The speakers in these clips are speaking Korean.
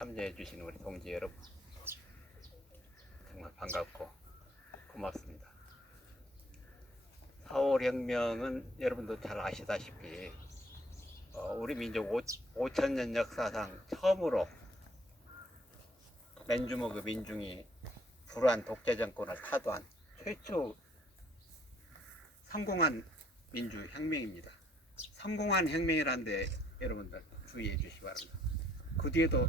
참여해 주신 우리 동지 여러분 정말 반갑고 고맙습니다. 4월 혁명은 여러분도 잘 아시다시피 우리 민족 5천년 역사상 처음으로 맨주먹의 민중이 불우한 독재 정권을 타도한 최초 성공한 민주혁명입니다. 성공한 혁명이란데 여러분들 주의해 주시기 바랍니다. 그 뒤에도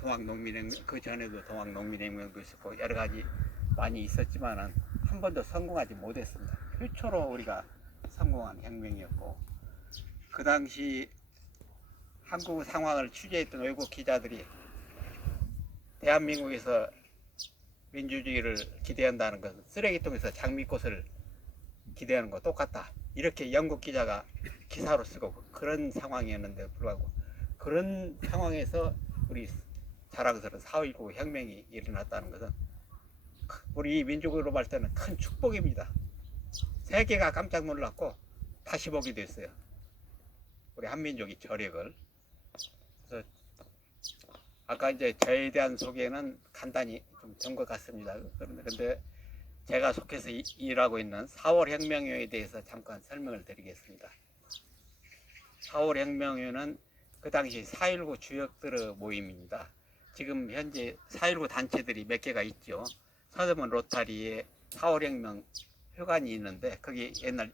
동학농민혁명, 그 전에도 동학농민혁명도 있었고 여러 가지 많이 있었지만은 한 번도 성공하지 못했습니다. 최초로 우리가 성공한 혁명이었고, 그 당시 한국 상황을 취재했던 외국 기자들이 대한민국에서 민주주의를 기대한다는 것은 쓰레기통에서 장미꽃을 기대하는 거 똑같다, 이렇게 영국 기자가 기사로 쓰고 그런 상황이었는데 불구하고, 그런 상황에서 우리 자랑스러운 4.19 혁명이 일어났다는 것은 우리 민족으로 볼 때는 큰 축복입니다. 세계가 깜짝 놀랐고 다시 보게 됐어요, 우리 한민족이 저력을. 그래서 아까 이제 저에 대한 소개는 간단히 좀 된 것 같습니다. 그런데 제가 속해서 일하고 있는 4월 혁명회에 대해서 잠깐 설명을 드리겠습니다. 4월 혁명회는 그 당시 4.19 주역들의 모임입니다. 지금 현재 4.19 단체들이 몇 개가 있죠. 서대문 로타리에 4월 혁명 회관이 있는데, 거기 옛날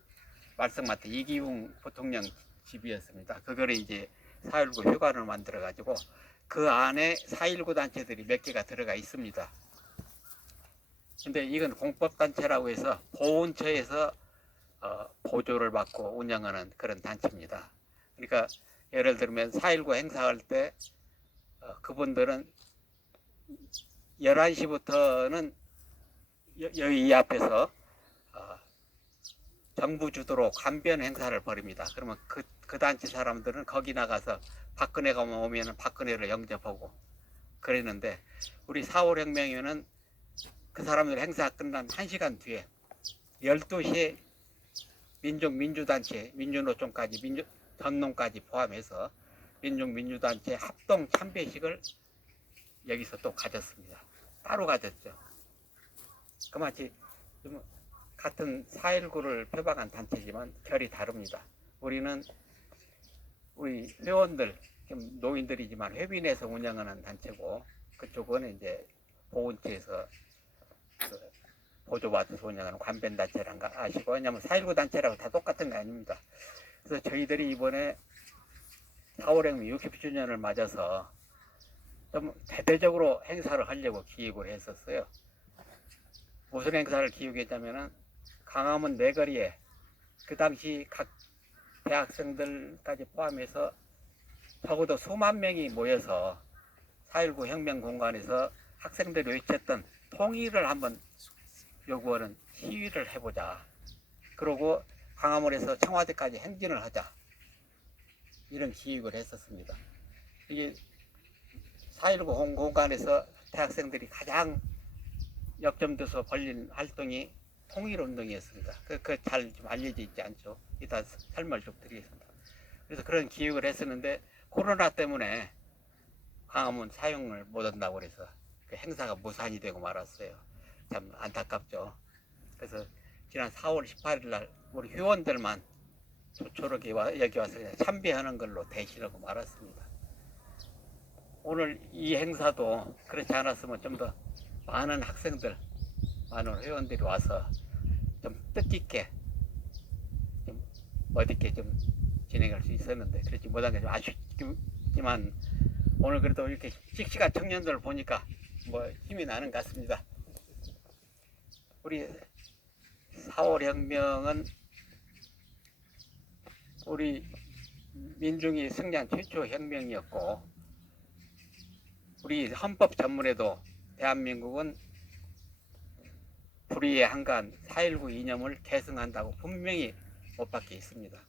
말썽마트 이기웅 부통령 집이었습니다. 그거를 이제 4.19 회관을 만들어 가지고 그 안에 4.19 단체들이 몇 개가 들어가 있습니다. 근데 이건 공법단체라고 해서 보훈처에서 보조를 받고 운영하는 그런 단체입니다. 그러니까 예를 들면 4.19 행사할 때 그분들은 11시부터는 여기 이 앞에서 정부 주도로 관변 행사를 벌입니다. 그러면 그 단체 사람들은 거기 나가서 박근혜가 오면 박근혜를 영접하고 그랬는데, 우리 4.5 혁명회는 그 사람들 행사 끝난 1시간 뒤에 12시에 민족민주단체, 민주노총까지, 전농까지 포함해서 민족민주단체 합동 참배식을 여기서 또 가졌습니다. 따로 가졌죠. 그마치 같은 4.19를 표방한 단체지만 결이 다릅니다. 우리는 우리 회원들, 좀 노인들이지만 회비내서 운영하는 단체고, 그쪽은 이제 보훈처에서 보조받아서 운영하는 관변단체란 거 아시고, 왜냐하면 4.19 단체라고 다 똑같은 거 아닙니다. 그래서 저희들이 이번에 4.5 혁명 60주년을 맞아서 좀 대대적으로 행사를 하려고 기획을 했었어요. 무슨 행사를 기획했냐면은 강화문 내거리에 그 당시 각 대학생들까지 포함해서 적어도 수만 명이 모여서 4.19 혁명 공간에서 학생들이 외쳤던 통일을 한번 요구하는 시위를 해보자. 그러고 광화문에서 청와대까지 행진을 하자, 이런 기획을 했었습니다. 이게 4.19 공간에서 대학생들이 가장 역점돼서 벌린 활동이 통일운동이었습니다. 그 잘 좀 알려져 있지 않죠. 이따 설명을 좀 드리겠습니다. 그래서 그런 기획을 했었는데 코로나 때문에 광화문 사용을 못한다고 그래서 그 행사가 무산이 되고 말았어요. 참 안타깝죠. 그래서 지난 4월 18일 날 우리 회원들만 조촐하게 여기 와서 그냥 참배하는 걸로 대신하고 말았습니다. 오늘 이 행사도 그렇지 않았으면 좀 더 많은 학생들, 많은 회원들이 와서 좀 뜻깊게, 좀 멋있게 좀 진행할 수 있었는데 그렇지 못한 게 좀 아쉽지만, 오늘 그래도 이렇게 씩씩한 청년들을 보니까 뭐 힘이 나는 것 같습니다. 우리 4.5 혁명은 우리 민중이 승리한 최초 혁명이었고, 우리 헌법 전문에도 대한민국은 불의의 한간 4.19 이념을 계승한다고 분명히 못 박혀 있습니다.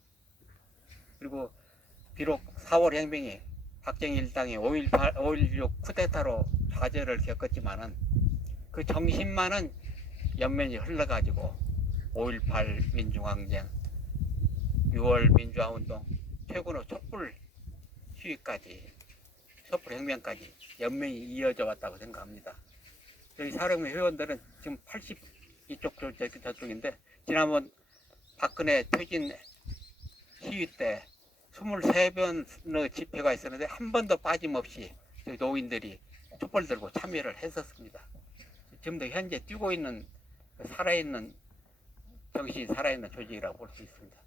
그리고 비록 4월 혁명이 박정희 일당이 5.16 쿠데타로 좌절을 겪었지만은 그 정신만은 연면이 흘러가지고 5.18 민중항쟁, 6월 민주화운동, 최근의 촛불 시위까지 촛불혁명까지 연맹이 이어져 왔다고 생각합니다. 저희 사령부 회원들은 지금 80 이쪽 저쪽인데 지난번 박근혜 퇴진 시위 때 23번의 집회가 있었는데 한 번도 빠짐없이 저희 노인들이 촛불 들고 참여를 했었습니다. 지금도 현재 뛰고 있는 살아있는 정신이 살아있는 조직이라고 볼 수 있습니다.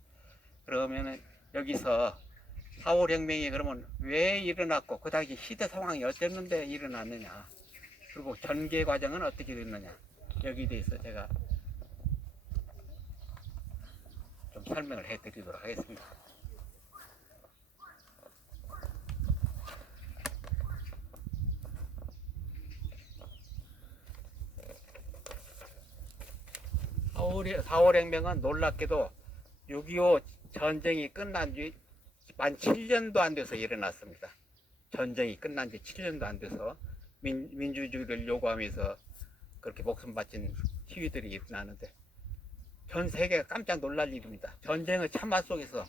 그러면은 여기서 4월 혁명이 그러면 왜 일어났고 그 당시 시대 상황이 어땠는데 일어났느냐, 그리고 전개 과정은 어떻게 됐느냐, 여기에 대해서 제가 좀 설명을 해드리도록 하겠습니다. 사월혁명은 놀랍게도 6.25 전쟁이 끝난 지 만 7년도 안 돼서 일어났습니다. 전쟁이 끝난 지 7년도 안 돼서 민주주의를 요구하면서 그렇게 목숨 바친 시위들이 일어나는데 전 세계가 깜짝 놀랄 일입니다. 전쟁의 참화 속에서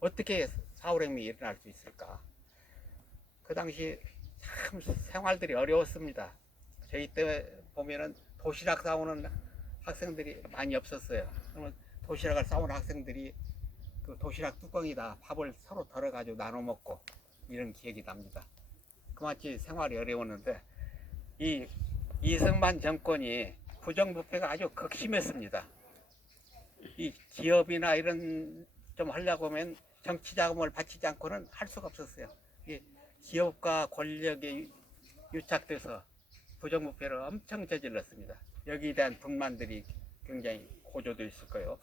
어떻게 4월혁명이 일어날 수 있을까? 그 당시 참 생활들이 어려웠습니다. 저희 때 보면은 도시락 싸우는 학생들이 많이 없었어요. 그러면 도시락을 싸우는 학생들이 그 도시락 뚜껑에다 밥을 서로 덜어가지고 나눠 먹고 이런 기억이 납니다. 그마치 생활이 어려웠는데 이 이승만 정권이 부정부패가 아주 극심했습니다. 이 기업이나 이런 좀 하려고 하면 정치 자금을 바치지 않고는 할 수가 없었어요. 이 기업과 권력에 유착돼서 부정부패를 엄청 저질렀습니다. 여기에 대한 불만들이 굉장히 고조되어 있을 거예요.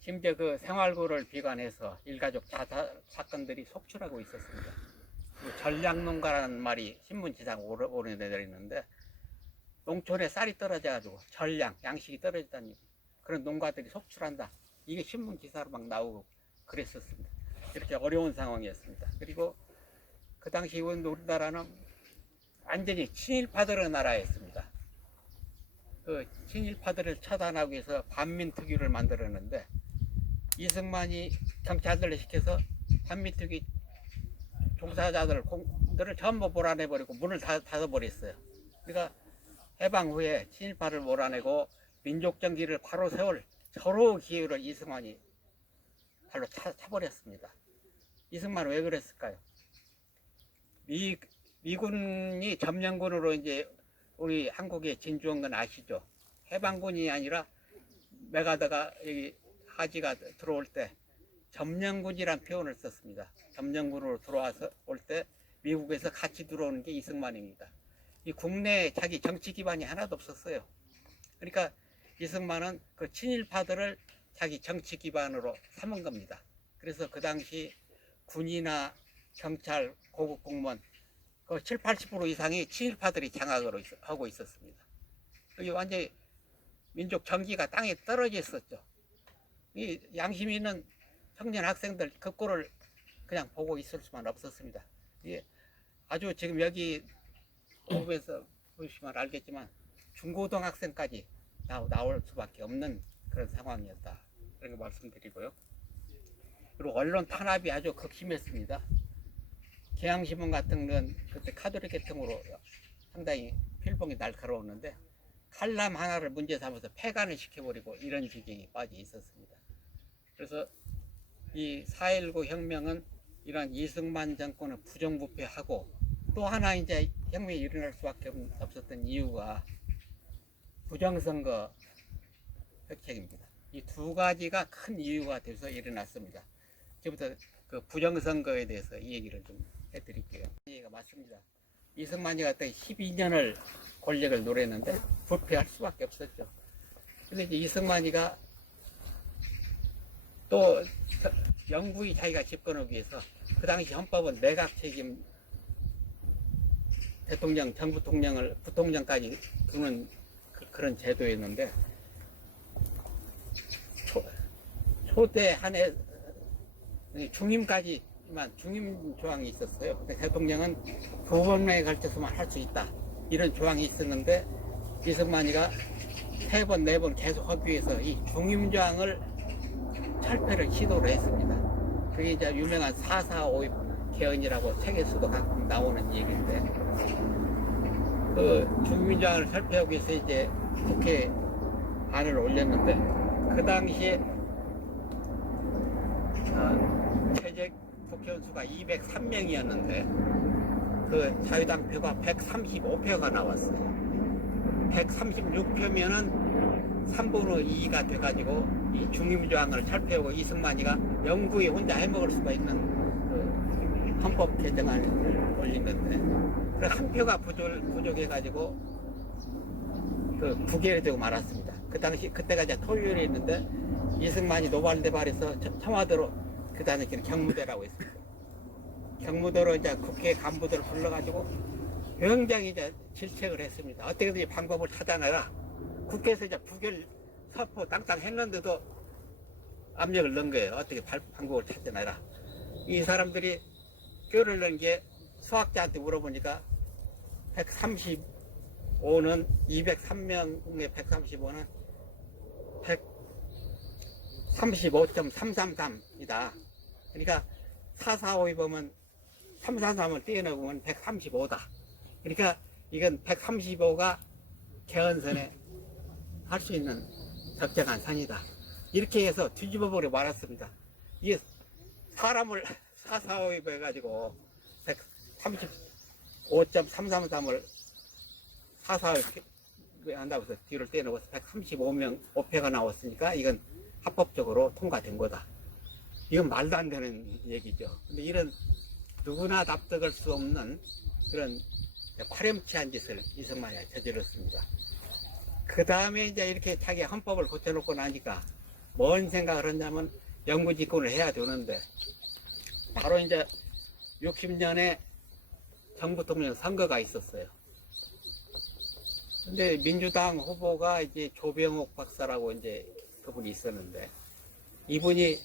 심지어 그 생활고를 비관해서 일가족 자살 사건들이 속출하고 있었습니다. 전량농가라는 말이 신문지상 오래되었는데 농촌에 쌀이 떨어져가지고 전량, 양식이 떨어졌다니 그런 농가들이 속출한다. 이게 신문기사로 막 나오고 그랬었습니다. 이렇게 어려운 상황이었습니다. 그리고 그 당시 우리나라는 완전히 친일파들의 나라였습니다. 그 친일파들을 처단하기 위해서 반민특위를 만들었는데 이승만이 경찰들을 시켜서 반민특위 종사자들을 전부 몰아내버리고 문을 닫아버렸어요. 그러니까 해방 후에 친일파를 몰아내고 민족정기를 바로 세울 절호의 기회를 이승만이 발로 차버렸습니다. 이승만은 왜 그랬을까요? 미군이 점령군으로 이제 우리 한국에 진주한 건 아시죠? 해방군이 아니라 메가더가 여기 하지가 들어올 때 점령군이란 표현을 썼습니다. 점령군으로 들어와서 올 때 미국에서 같이 들어오는 게 이승만입니다. 이 국내에 자기 정치 기반이 하나도 없었어요. 그러니까 이승만은 그 친일파들을 자기 정치 기반으로 삼은 겁니다. 그래서 그 당시 군이나 경찰, 고급 공무원 그 7, 80% 이상이 친일파들이 장악을 하고 있었습니다. 여기 완전히 민족 정기가 땅에 떨어져 있었죠. 이 양심 있는 청년 학생들 그 꼴을 그냥 보고 있을 수만 없었습니다. 이게 아주 지금 여기 호흡에서 보시면 알겠지만 중고등학생까지 나올 수밖에 없는 그런 상황이었다. 그런 거 말씀드리고요. 그리고 언론 탄압이 아주 극심했습니다. 경향신문 같은 건 그때 카톨릭 계통으로 상당히 필봉이 날카로웠는데 칼럼 하나를 문제 삼아서 폐간을 시켜버리고 이런 지경이 빠져 있었습니다. 그래서 이 4.19 혁명은 이런 이승만 정권을 부정부패하고 또 하나 이제 혁명이 일어날 수밖에 없었던 이유가 부정선거 획책입니다. 이 두 가지가 큰 이유가 돼서 일어났습니다. 지금부터 그 부정선거에 대해서 이 얘기를 좀 해드릴게요. 이 얘기가 맞습니다. 이승만이 갔다 12년을 권력을 노렸는데 부패할 수밖에 없었죠. 근데 이제 이승만이가 또 영구히 자기가 집권하기 위해서 그 당시 헌법은 내각 책임 대통령, 정부 통령을 부통령까지 두는 그런 제도였는데 초대 한해 중임까지만 중임 조항이 있었어요. 근데 대통령은 2번에 걸쳐서만 할 수 있다. 이런 조항이 있었는데 이승만이가 3번, 4번 계속 하기 위해서 이 중임 조항을 철폐를 시도를 했습니다. 그게 이제 유명한 4.4.5 개헌이라고 책에서도 가끔 나오는 얘기인데, 그 주민장을 살펴보기 위해서 이제 국회 안을 올렸는데, 그 당시에 최재 국회의원 수가 203명이었는데 그 자유당 표가 135표가 나왔어요. 136표면은 3분의 2가 돼가지고 이 중임조항을 살펴보고 이승만이가 영구히 혼자 해먹을 수가 있는 그 헌법 개정안을 올린 건데, 한 표가 부족해가지고 그 부결되고 말았습니다. 그 당시 그때가 이제 토요일이었는데 이승만이 노발대발해서 청와대로, 그 당시에는 경무대라고 했습니다. 경무대로 이제 국회 간부들을 불러가지고 굉장히 이제 질책을 했습니다. 어떻게든지 방법을 찾아내라. 국회에서 이제 부결 선포 땅땅 했는데도 압력을 넣은 거예요. 어떻게 방법을 찾아내라. 이 사람들이 뼈를 넣은 게 수학자한테 물어보니까 135는 203명의 135는 135.333이다. 그러니까 445에 보면 333을 떼어놓으면 135다. 그러니까 이건 135가 개헌선에 할 수 있는 적정한 선이다. 이렇게 해서 뒤집어버려 말았습니다. 이게 사람을 445에 해가지고 135.333을 445에 한다고 해서 뒤를 떼어놓고 135명 5표가 나왔으니까 이건 합법적으로 통과된 거다. 이건 말도 안 되는 얘기죠. 근데 이런 누구나 납득할 수 없는 그런 파렴치한 짓을 이승만이 저질렀습니다. 그 다음에 이제 이렇게 자기 헌법을 고쳐놓고 나니까 뭔 생각을 했냐면 영구집권을 해야 되는데, 바로 이제 60년에 정부통령 선거가 있었어요. 근데 민주당 후보가 이제 조병옥 박사라고 이제 그분이 있었는데, 이분이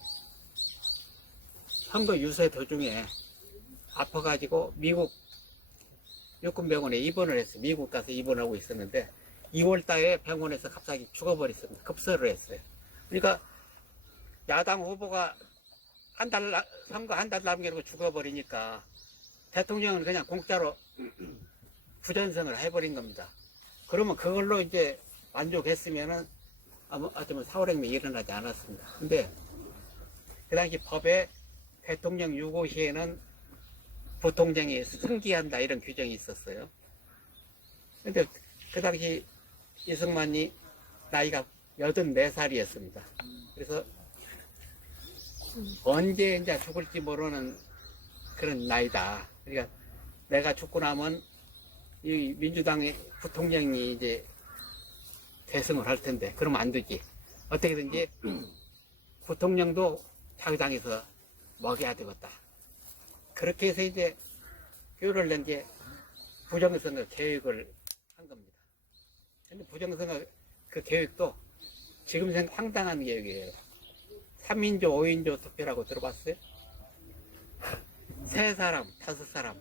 선거 유세 도중에 아파가지고 미국 육군병원에 입원을 했어요. 미국 가서 입원하고 있었는데 2월 달에 병원에서 갑자기 죽어버렸습니다. 급설을 했어요. 그러니까 야당 후보가 선거 한 달 남겨놓고 죽어버리니까 대통령은 그냥 공짜로 부전선을 해버린 겁니다. 그러면 그걸로 이제 만족했으면은 어쩌면 사월행동이 일어나지 않았습니다. 근데 그 당시 법에 대통령 유고 시에는 부통령이 승기한다 이런 규정이 있었어요. 근데 그 당시 이승만이 나이가 84살이었습니다. 그래서 언제 이제 죽을지 모르는 그런 나이다. 그러니까 내가 죽고 나면 이 민주당의 부통령이 이제 대승을 할 텐데 그러면 안 되지. 어떻게든지 부통령도 자유당에서 먹여야 되겠다. 그렇게 해서 이제 뼈를 낸 게 부정선거 계획을 한 겁니다. 근데 부정선거 그 계획도 지금 생각 황당한 계획이에요. 3인조, 5인조 투표라고 들어봤어요? 3사람, 5사람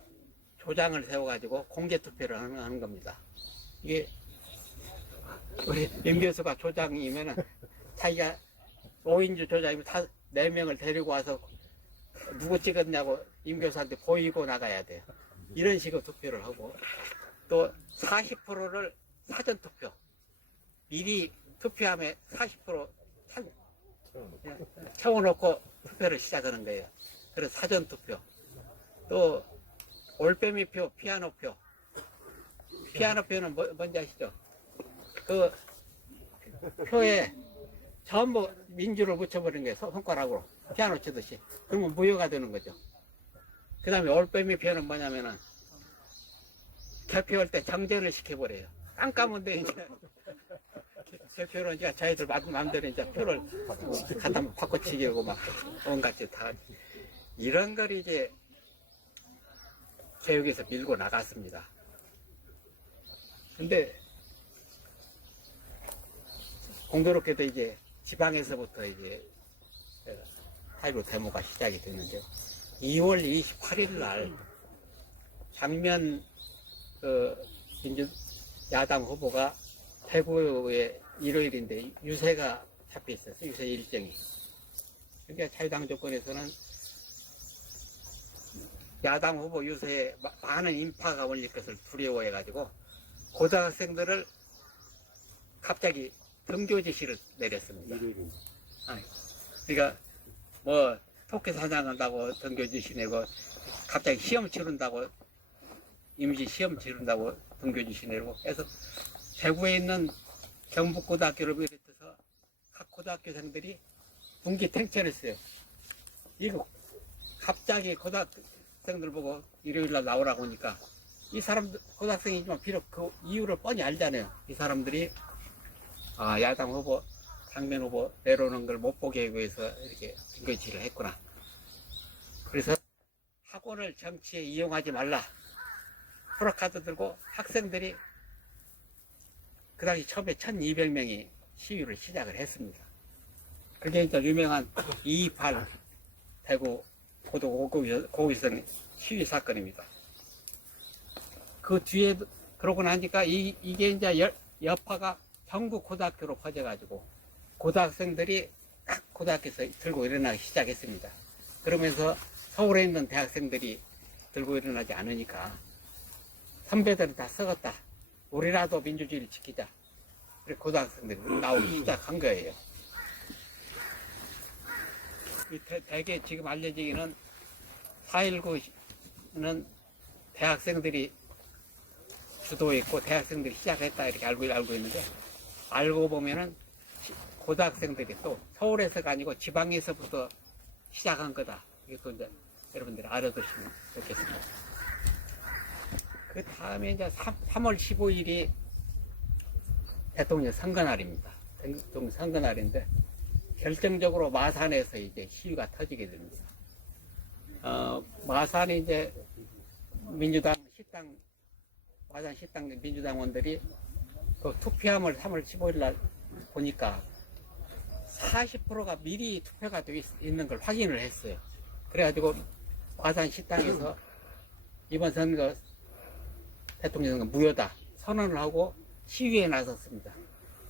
조장을 세워가지고 공개투표를 하는 겁니다. 이게 우리 임 교수가 조장이면은 자기가 5인조 조장이면 4명을 데리고 와서 누구 찍었냐고 임 교수한테 보이고 나가야 돼요. 이런 식으로 투표를 하고, 또 40%를 사전투표, 미리 투표함에 40% 채워놓고 투표를 시작하는 거예요. 그래서 사전투표. 또 올빼미표, 피아노표. 피아노표는 뭔지 아시죠? 그 표에 전부 민주를 붙여버린 거예요. 손가락으로 피아노 치듯이. 그러면 무효가 되는 거죠. 그 다음에 올빼미표는 뭐냐면은 개표할 때 정전을 시켜버려요. 깜깜한데 이제 개표는 이제 저희들 마음대로 이제 표를 갖다 바꿔치기 하고 막 온갖 짓 다 이런 걸 이제 교육에서 밀고 나갔습니다. 근데 공교롭게도 이제 지방에서부터 이제 8.15 데모가 시작이 됐는데요. 2월 28일 날 장면 야당 후보가 대구에 일요일인데 유세가 잡혀 있었어요. 유세 일정이. 그러니까 자유당 조건에서는 야당 후보 유세에 많은 인파가 올릴 것을 두려워해가지고 고등학생들을 갑자기 등교 지시를 내렸습니다. 그러니까 뭐 토끼 사냥한다고 등교 지시 내고 갑자기 시험 치른다고 임시 시험 치른다고 등교 지시 내고 해서 대구에 있는 경북고등학교를 비롯해서 각 고등학교생들이 분기 탱천했어요. 이거 갑자기 고등학생들 보고 일요일날 나오라고 하니까 이 사람들 고등학생이지만 비록 그 이유를 뻔히 알잖아요. 이 사람들이 야당 후보 당면 후보 내려오는 걸 못 보게 하기 위해서 이렇게 등교지를 했구나. 그래서 학원을 정치에 이용하지 말라. 프로카드 들고 학생들이 그 당시 처음에 1200명이 시위를 시작을 했습니다. 그게 이제 유명한 228 대구 고도 고위선 시위 사건입니다. 그 뒤에 그러고 나니까 이게 이제 여파가 전국 고등학교로 퍼져가지고 고등학생들이 딱 고등학교에서 들고 일어나기 시작했습니다. 그러면서 서울에 있는 대학생들이 들고 일어나지 않으니까 선배들은 다 썩었다. 우리라도 민주주의를 지키자. 그래서 고등학생들이 나오기 시작한 거예요. 대개 지금 알려지기는 4.19는 대학생들이 주도했고 대학생들이 시작했다 이렇게 알고 있는데 알고 보면은 고등학생들이 또 서울에서가 아니고 지방에서부터 시작한 거다. 이것도 이제 여러분들이 알아두시면 좋겠습니다. 그 다음에 이제 3월 15일이 대통령 선거날입니다. 대통령 선거날인데 결정적으로 마산에서 이제 시위가 터지게 됩니다. 마산에 이제 민주당 식당 마산 식당 민주당원들이 그 투표함을 3월 15일 날 보니까 40%가 미리 투표가 되어 있는 걸 확인을 했어요. 그래가지고 마산 식당에서 이번 선거 대통령 선거 무효다 선언을 하고 시위에 나섰습니다.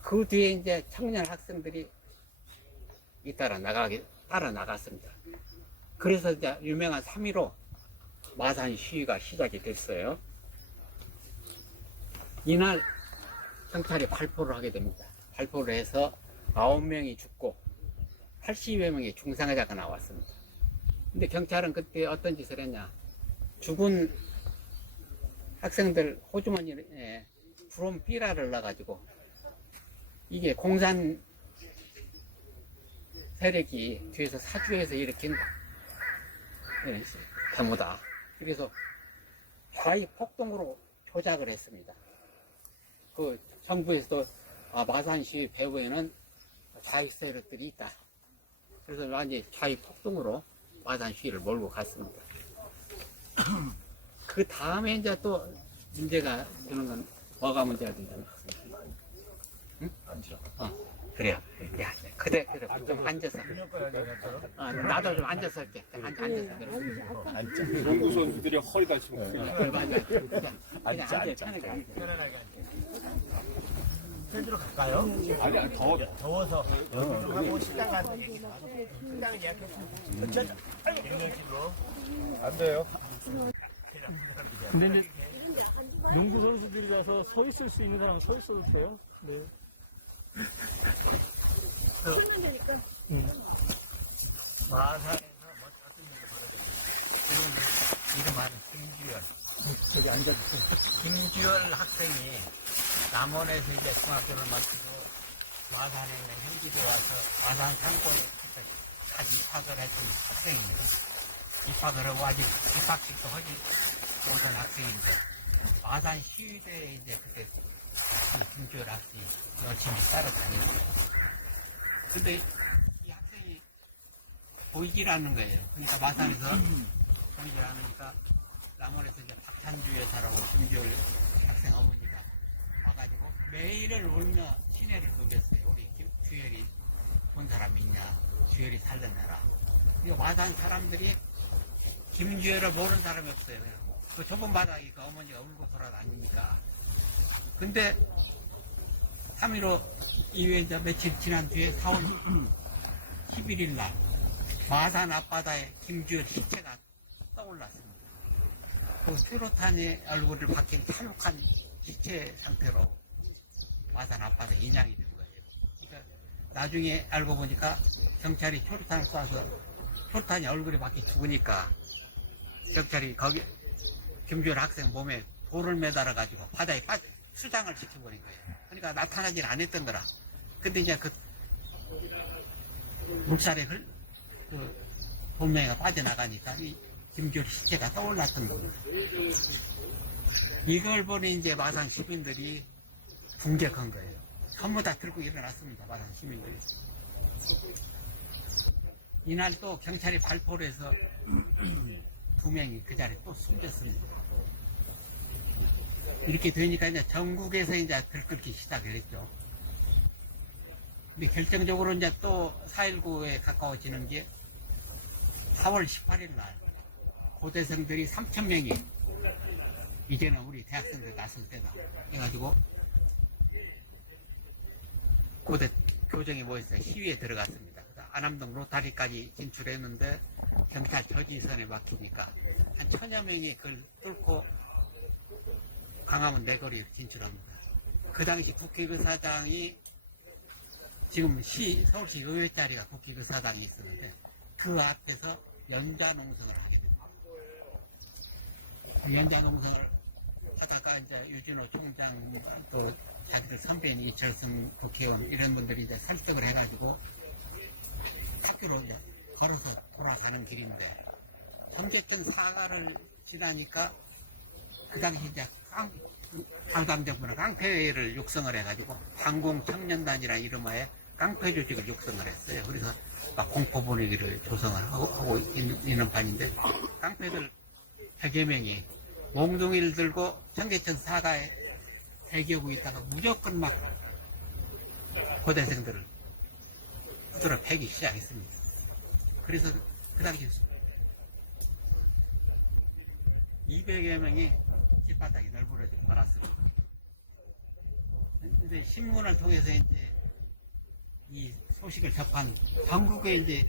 그 뒤에 이제 청년 학생들이 따라 나갔습니다. 그래서 이제 유명한 3.15 마산 시위가 시작이 됐어요. 이날 경찰이 발포를 하게 됩니다. 발포를 해서 9명이 죽고 80여 명의 중상자가 나왔습니다. 근데 경찰은 그때 어떤 짓을 했냐. 죽은 학생들 호주머니에 브롬 삐라를 넣어가지고 이게 공산 세력이 뒤에서 사주해서 일으킨 데모다. 그래서 좌익 폭동으로 조작을 했습니다. 그 정부에서도 마산 시위 배후에는 좌익 세력들이 있다. 그래서 완전히 좌익 폭동으로 마산 시위를 몰고 갔습니다. 그 다음에 이제 또 문제가 되는 건 뭐가 문제가 된다는 것입니다. 응? 앉아. 그래요. 야, 그래, 좀 앉아서. 나도 좀 앉아서 할게. 앉아서. 농구 선수들이 허리 다치고. 맞아. 그냥 앉아, 편하게 앉아. 센터로 갈까요? 아니, 더워서 하고 식당 가서 얘기하고 식당을 예약했습니다. 영양실로 안 돼요. 근데 이제 농구 선수들이 가서 서 있을 수 있는 사람은 서 있어도 돼요? 네. 마산에서 어떤 일이 벌어졌는지 이름하는 김주열 저기 앉아있어요. 김주열 학생이 남원에서 이제 중학교를 마치고 마산에 있는 현지에 와서 마산 상고에 다시 입학을 했던 학생입니다. 입학을 하고 아직 입학식도 하지 못한 학생인데 마산 시위대에 이제 그때 김주열 학생이 열심히 따라다녔어요. 근데 이 학생이 보이질 않는 거예요. 그러니까 마산에서 보이질 않으니까 남원에서 이제 박찬주 여사라고 김주열 학생 어머니가 와가지고 매일을 울며 시내를 누볐어요. 우리 주열이 본 사람 있냐? 주열이 살려내라. 이거 마산 사람들이 김주열을 모르는 사람이 없어요. 그 좁은 바닥에 그 어머니가 울고 돌아다니니까. 근데 3.15 이후에 이제 며칠 지난 뒤에 4월 11일 날 마산 앞바다에 김주열 시체가 떠올랐습니다. 그 수류탄이 얼굴을 박힌 탈옥한 시체 상태로 마산 앞바다에 인양이 된 거예요. 그러니까 나중에 알고 보니까 경찰이 수류탄을 쏴서 수류탄이 얼굴에 박혀 죽으니까 경찰이 거기 김주열 학생 몸에 돌을 매달아 가지고 바다에 수장을 시켜버린 거예요. 그러니까 나타나질 않았던 거라. 근데 이제 그 물살에 그 돌멩이가 빠져나가니까 이 김주열 시체가 떠올랐던 겁니다. 이걸 보니 이제 마산 시민들이 분격한 거예요. 전부 다 들고 일어났습니다. 마산 시민들이. 이날 또 경찰이 발포를 해서 2명이 그 자리에 또 숨졌습니다. 이렇게 되니까 이제 전국에서 이제 들끓기 시작을 했죠. 근데 결정적으로 이제 또 4.19에 가까워지는 게 4월 18일 날 고대생들이 3,000명이 이제는 우리 대학생들 나설 때다 해가지고 고대 교정에 모여서 시위에 들어갔습니다. 안암동 로타리까지 진출했는데 경찰 저지선에 막히니까 한 1,000여 명이 그걸 뚫고 강화문 내거리로 진출합니다. 그 당시 국회의사당이 지금 서울시 의회 자리가 국회의사당이 있었는데 그 앞에서 연좌농성을 하게 됩니다. 그 연좌농성을 하다가 이제 유진호 총장 또 자기들 선배인 이철승 국회의원 이런 분들이 이제 설득을 해가지고 학교로 이제 걸어서 돌아가는 길인데 정계천 사과를 지나니까 그 당시 이제 강감정부는 깡패를 육성을 해가지고 항공청년단이라는 이름하에 깡패 조직을 육성을 했어요. 그래서 막 공포 분위기를 조성을 하고 있는 판인데 깡패들 100여 명이 몽둥이를 들고 청계천 사과에 대기하고 있다가 무조건 막 고대생들을 후드러 패기 시작했습니다. 그래서 그 당시 200여 명이 길바닥에 널브러져 말았습니다. 근데 신문을 통해서 이제 이 소식을 접한 전국의 이제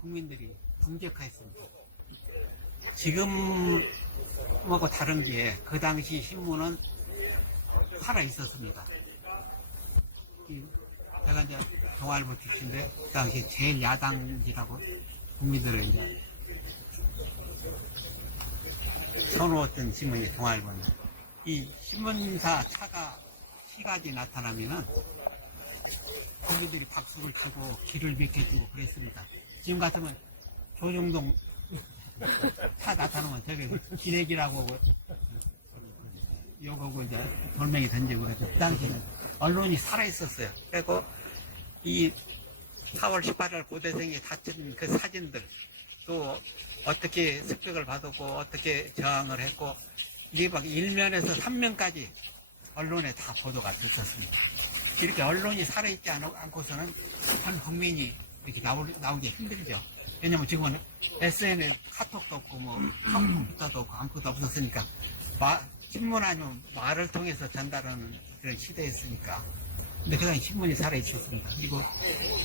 국민들이 분격했습니다. 지금하고 다른 게 그 당시 신문은 살아 있었습니다. 제가 이제 동아일보 출신인데 그 당시 제일 야당이라고 국민들을 이제 선호했던 신문이 동아일보입니다. 이 신문사 차가 시가지 나타나면은 국민들이 박수를 치고 길을 비켜주고 그랬습니다. 지금 같으면 조중동 차 나타나면 저기 기레기라고 욕하고 이제 돌멩이 던지고 그랬죠. 그 당시에는 언론이 살아있었어요. 그리고 이 4월 18일 고대생이 다친 그 사진들 또 어떻게 습격을 받았고 어떻게 저항을 했고 이게 막 1면에서 3면까지 언론에 다 보도가 됐었습니다. 이렇게 언론이 살아있지 않고서는 한 국민이 이렇게 나오기 힘들죠. 왜냐면 지금은 SNS 카톡도 없고 뭐 컴퓨터도 없고 아무것도 없었으니까 신문 아니면 말을 통해서 전달하는 그런 시대였으니까. 근데 그 당시 신문이 살아있었습니다. 그리고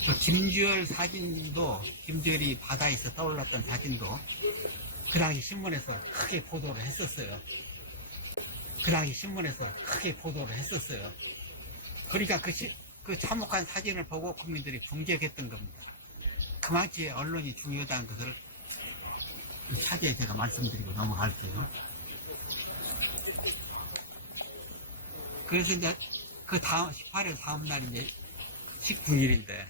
또 김주열 사진도 김주열이 바다에서 떠올랐던 사진도 그 당시 신문에서 크게 보도를 했었어요. 그러니까 그 참혹한 사진을 보고 국민들이 분격했던 겁니다. 그만큼 언론이 중요하다는 것을 차제에 제가 말씀드리고 넘어갈게요. 그래서 이제 그 다음 18일 다음 날 이제 19일인데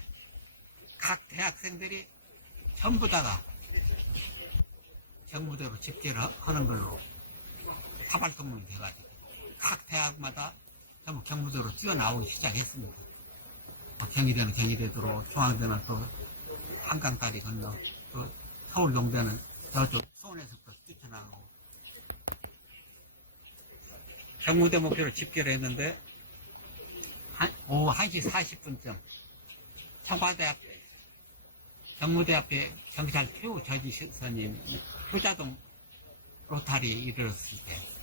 각 대학생들이 전부 다가 정무대로 집계를 하는 걸로 사발동문이 돼가지고 각 대학마다 전부 경무대로 뛰어나오기 시작했습니다. 경희대는 경희대도로, 중앙대는 또 한강다리 건너, 또 서울동대는 저쪽 수원에서부터 뛰쳐나가고 경무대 목표로 집계를 했는데 오후 1시 40분쯤 청와대 앞에 경무대 앞에 경찰 최후 저지선인 효자동 로타리에 이르렀을 때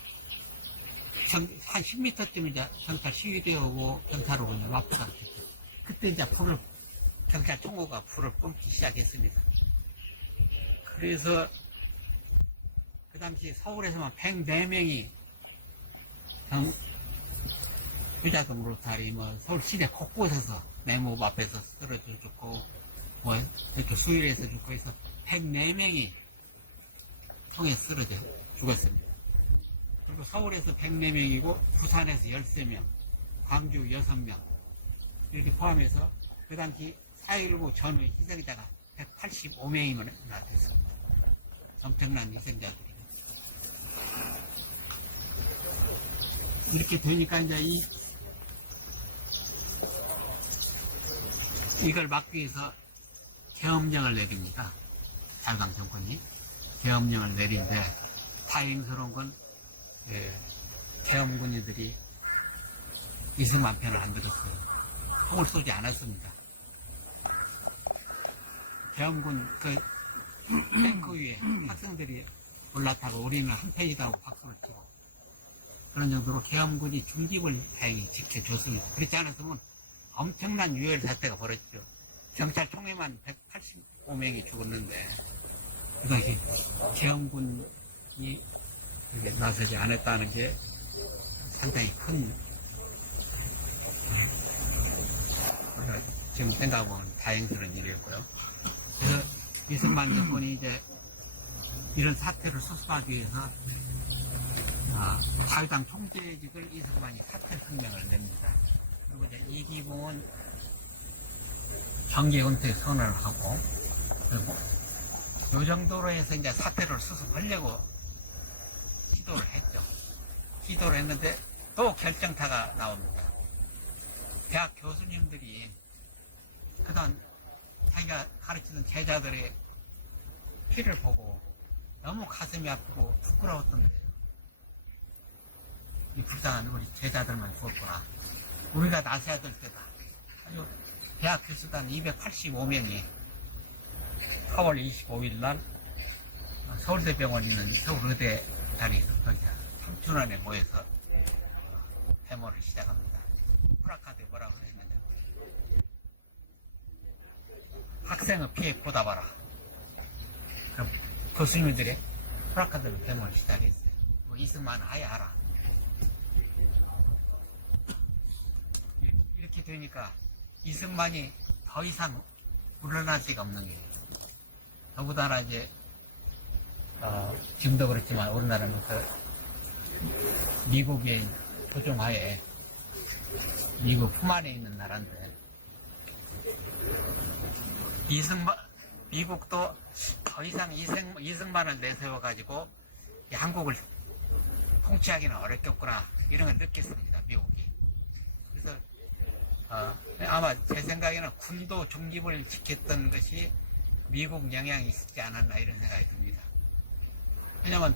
한 10m쯤 이제 경찰 시위대 오고 경찰 오고 이제 마포가 됐죠. 그때 이제 경찰 총호가 불을 뿜기 시작했습니다. 그래서 그 당시 서울에서만 104명이 유자동 로타리, 서울 시내 곳곳에서 네모 앞에서 쓰러져 죽고, 이렇게 수일에서 죽고 해서 104명이 통에 쓰러져 죽었습니다. 그리고 서울에서 104명이고, 부산에서 13명, 광주 6명, 이렇게 포함해서 그 당시 4.19 전후의 희생자가 185명이나 됐습니다. 엄청난 희생자들이. 이렇게 되니까 이제 이걸 막기 위해서 계엄령을 내립니다. 자유당 정권이 계엄령을 내린데, 다행스러운 건 계엄군인들이 이승만 편을 안 들었어요. 총을 쏘지 않았습니다. 계엄군 탱크 위에 학생들이 올라타고 우리는 한패이다고 박수를 치고, 그런 정도로 계엄군이 중립을 다행히 지켜줬습니다. 그렇지 않았으면 엄청난 유혈 사태가 벌어졌죠. 경찰 총회만 185명이 죽었는데, 그 당시 계엄군이 나서지 않았다는 게 상당히 큰, 지금 생각해보면 다행스러운 일이었고요. 그래서 이승만 정권이 이제 이런 사태를 수습하기 위해서 자유당 총재직을 이승만이 사퇴 성명을 냅니다. 그리고 이제 이기붕은 정계 은퇴 선언을 하고, 그리고 요 정도로 해서 이제 사태를 수습하려고 시도를 했죠. 시도를 했는데 또 결정타가 나옵니다. 대학 교수님들이 그동안 자기가 가르치던 제자들의 피를 보고 너무 가슴이 아프고 부끄러웠던 거예요. 이 불쌍한 우리 제자들만 죽었구나. 우리가 나서야 될 때다. 아주 대학 교수단 285명이 4월 25일 날 서울대병원 있는 서울의대 자리에서 거기 삼춘원에 모여서 데모를 시작합니다. 플래카드에 뭐라고 했는데, 학생의 피해 보답하라. 그럼 교수님들이 플래카드로 데모를 시작했어요. 이승만 하야하라. 이렇게 되니까 이승만이 더 이상 물러날 데가 없는 거예요. 더군다나 이제 지금도 그렇지만 우리나라는 미국의 조종하에 미국 품 안에 있는 나라인데, 미국도 더 이상 이승만을 내세워가지고 한국을 통치하기는 어렵겠구나, 이런 걸 느꼈습니다, 미국이. 그래서 아마 제 생각에는 군도 중립을 지켰던 것이 미국 영향이 있지 않았나, 이런 생각이 듭니다. 왜냐면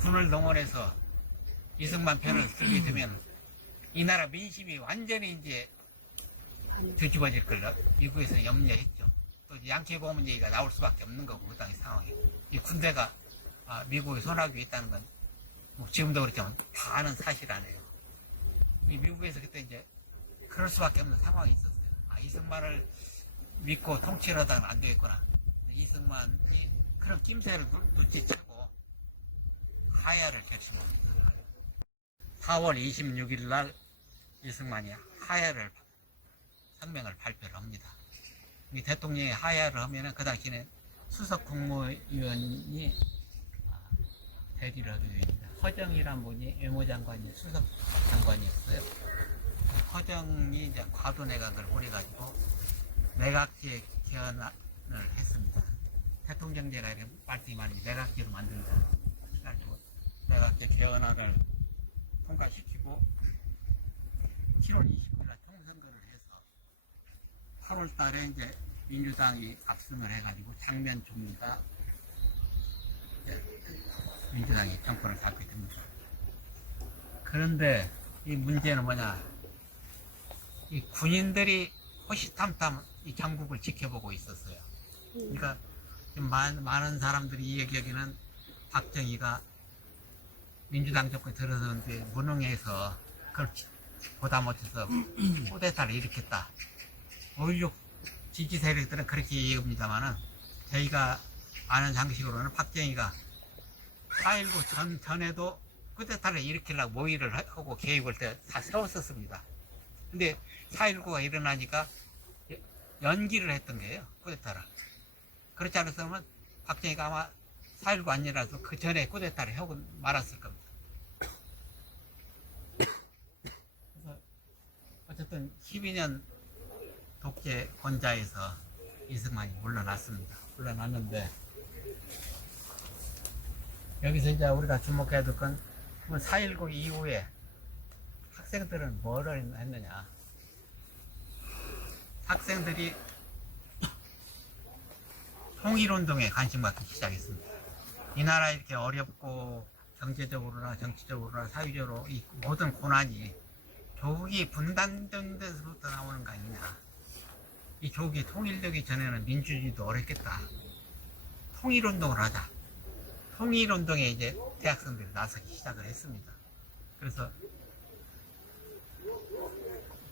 군을 동원해서 이승만 편을 들게 되면 이 나라 민심이 완전히 이제 뒤집어질 걸 미국에서 염려했죠. 또 양키보험 얘기가 나올 수밖에 없는 거고, 그 당시 상황이. 이 군대가 미국에 손아귀에 있다는 건 지금도 그렇지만 다 아는 사실 아니에요. 이 미국에서 그때 이제 그럴 수밖에 없는 상황이 있었어요. 이승만을 믿고 통치를 하다가 안 되겠구나. 이승만이 그런 낌새를 눈치채고 하야를 결심합니다. 4월 26일 날 이승만이 하야를 성명을 발표를 합니다. 이 대통령이 하야를 하면은 그 당시에는 수석 국무위원이 대리를 하게 됩니다. 허정이란 분이 외무장관이 수석 장관이었어요. 허정이 이제 과도내각을 꾸려가지고 내각제 개헌을 했습니다. 대통령제가 이렇게 말씀이 많이 내각제로 만듭니다. 그래가지고 내각제 개헌안을 통과시키고 7월 29일 통선거를 해서 8월 달에 이제 민주당이 압승을 해가지고 장면 총리가 민주당이 정권을 잡게 됩니다. 그런데 이 문제는 뭐냐, 이 군인들이 호시탐탐 이 정국을 지켜보고 있었어요. 그러니까 많은 사람들이 이 얘기하기는 박정희가 민주당 정권에 들어서는데 무능해서 그걸 보다 못해서 쿠데타를 일으켰다. 5.16 지지 세력들은 그렇게 얘기합니다만은 저희가 아는 상식으로는 박정희가 4.19 전에도 쿠데타를 일으키려고 모의를 하고 계획을 다 세웠었습니다. 근데 4.19가 일어나니까 연기를 했던 거예요, 쿠데타를. 그렇지 않았으면 박정희가 아마 4.19 아니라서 그 전에 쿠데타를 하고 말았을 겁니다. 그래서 어쨌든 12년 독재 권좌에서 이승만이 물러났습니다. 물러났는데 여기서 이제 우리가 주목해야 될 건 4.19 이후에 학생들은 뭐를 했느냐. 학생들이 통일운동에 관심 갖기 시작했습니다. 이 나라 이렇게 어렵고 경제적으로나 정치적으로나 사회적으로 이 모든 고난이 조국이 분단된 데서부터 나오는 거 아니냐. 이 조국이 통일되기 전에는 민주주의도 어렵겠다. 통일운동을 하자. 통일운동에 이제 대학생들이 나서기 시작을 했습니다. 그래서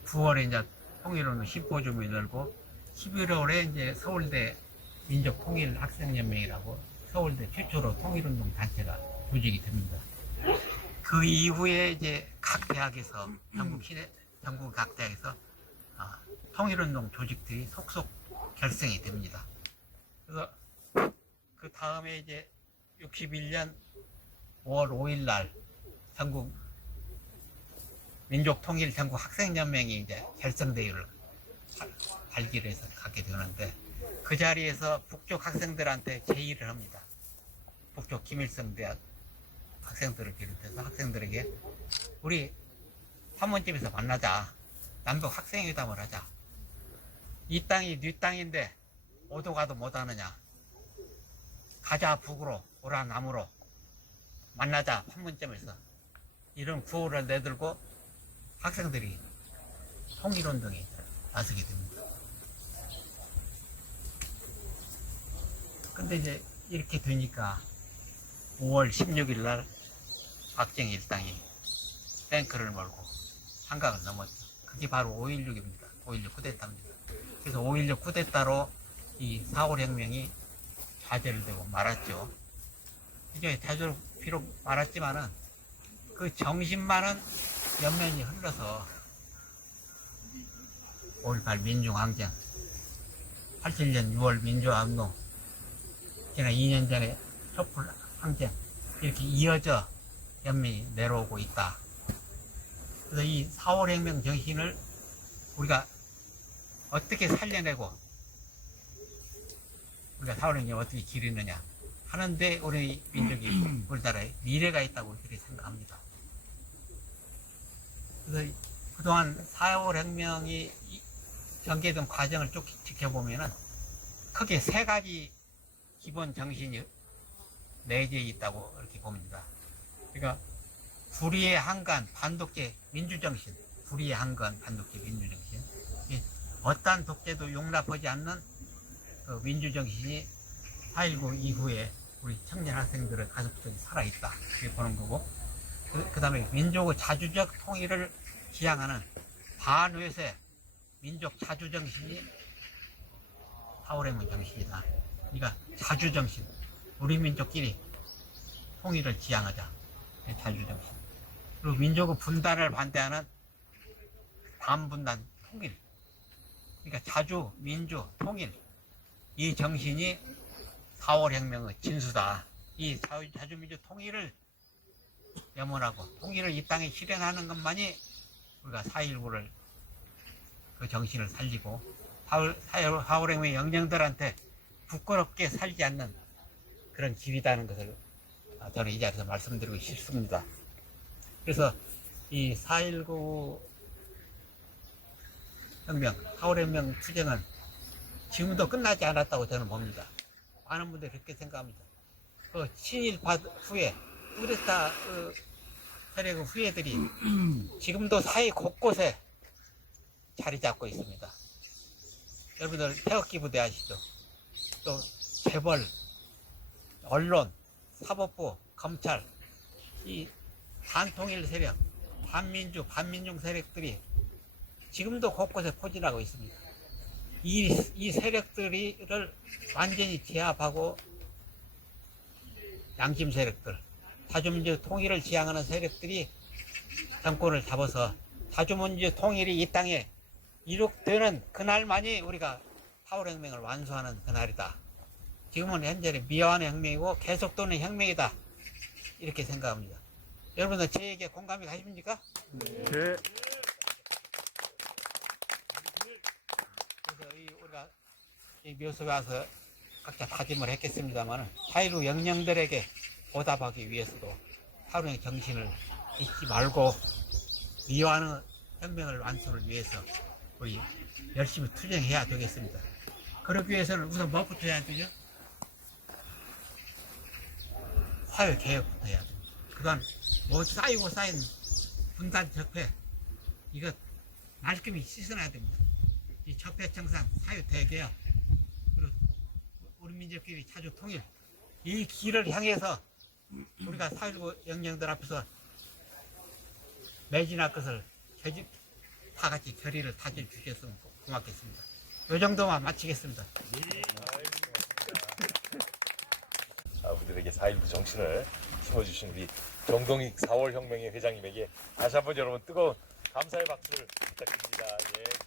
9월에 이제 통일운동 심포지움을 열고 11월에 이제 서울대 민족통일학생연맹이라고 서울대 최초로 통일운동 단체가 조직이 됩니다. 그 이후에 이제 각 대학에서 전국 각 대학에서 통일운동 조직들이 속속 결성이 됩니다. 그래서 그 다음에 이제 61년 5월 5일 날 전국 민족통일 전국 학생연맹이 이제 결성대회를 발기를 해서 갖게 되는데 그 자리에서 북쪽 학생들한테 제의를 합니다. 북쪽 김일성 대학 학생들을 비롯해서 학생들에게 우리 판문점에서 만나자. 남북 학생회담을 하자. 이 땅이 네 땅인데 오도 가도 못하느냐. 가자 북으로 오라 남으로 만나자 판문점에서. 이런 구호를 내들고 학생들이 통일운동에 나서게 됩니다. 근데 이제 이렇게 되니까 5월 16일 날 박정희 일당이 탱크를 몰고 한강을 넘었죠. 그게 바로 5.16입니다. 5.16 쿠데타입니다. 그래서 5.16 쿠데타로 이 4.5 혁명이 좌절되고 말았죠. 이제 좌절 비록 말았지만은 그 정신만은 연면이 흘러서 5.18 민중항쟁, 87년 6월 민주화운동, 지난 2년 전에 촛불 항쟁 이렇게 이어져 연면이 내려오고 있다. 그래서 이 4.5 혁명 정신을 우리가 어떻게 살려내고 우리가 4.5 혁명을 어떻게 기리느냐 하는데 우리 민족이 우리나라에 미래가 있다고 우리들이 생각합니다. 그래서 그동안 4.5 혁명이 전개된 과정을 쭉 지켜보면은 크게 세 가지 기본 정신이 내재해 있다고 이렇게 봅니다. 그러니까 불의의 한간 반독재 민주정신, 불의의 한간 반독재 민주정신, 어떠한 독재도 용납하지 않는 그 민주정신이 4.19 이후에 우리 청년 학생들의 가족들이 살아있다 이렇게 보는 거고, 그 다음에 민족의 자주적 통일을 지향하는 반외세 민족 자주정신이 4.5 혁명 정신이다. 그러니까 자주정신, 우리 민족끼리 통일을 지향하자, 자주정신. 그리고 민족의 분단을 반대하는 반분단 통일, 그러니까 자주, 민주, 통일, 이 정신이 4.5 혁명의 진수다. 이 자주민주 통일을 염원하고 통일을 이 땅에 실현하는 것만이 우리가 4.19를 그 정신을 살리고 4.5 혁명의 영령들한테 부끄럽게 살지 않는 그런 길이라는 것을 저는 이 자리에서 말씀드리고 싶습니다. 그래서 이 4.19 혁명, 4.5 혁명 투쟁은 지금도 끝나지 않았다고 저는 봅니다. 많은 분들이 그렇게 생각합니다. 그 친일파 후에 쿠데타 세력의 후예들이 지금도 사회 곳곳에 자리 잡고 있습니다. 여러분들 태극기부대 아시죠? 또 재벌, 언론, 사법부, 검찰, 이 반통일 세력, 반민중 세력들이 지금도 곳곳에 포진하고 있습니다. 이 세력들을 완전히 제압하고 양심 세력들, 자주민주 통일을 지향하는 세력들이 정권을 잡아서 자주민주 통일이 이 땅에 이룩되는 그날만이 우리가 4.5혁명을 완수하는 그날이다. 지금은 현재 미완의 혁명이고 계속되는 혁명이다. 이렇게 생각합니다. 여러분들 제 얘기에 공감이 가십니까? 네. 그래서 우리가 이 묘소에 와서 각자 다짐을 했겠습니다만 4.15 영령들에게 보답하기 위해서도 4.15 정신을 잊지 말고 미완의 혁명을 완수를 위해서 우리 열심히 투쟁해야 되겠습니다. 그러기 위해서는 우선 뭐부터 해야 되죠? 사회개혁부터 해야 됩니다. 그간 뭐 쌓이고 쌓인 분단 적폐 이거 말끔히 씻어놔야 됩니다. 이 적폐 청산, 사회 대개혁 그리고 우리 민족끼리 자주 통일 이 길을 향해서 우리가 4.19 영령들 앞에서 매진할 것을 다 같이 결의를 다져 주셨으면 고맙겠습니다. 이 정도만 마치겠습니다. 우리들에게 4.19 정신을 심어주신 우리 정동익 4월 혁명의 회장님에게 다시 한번 여러분 뜨거운 감사의 박수를 부탁드립니다. 예.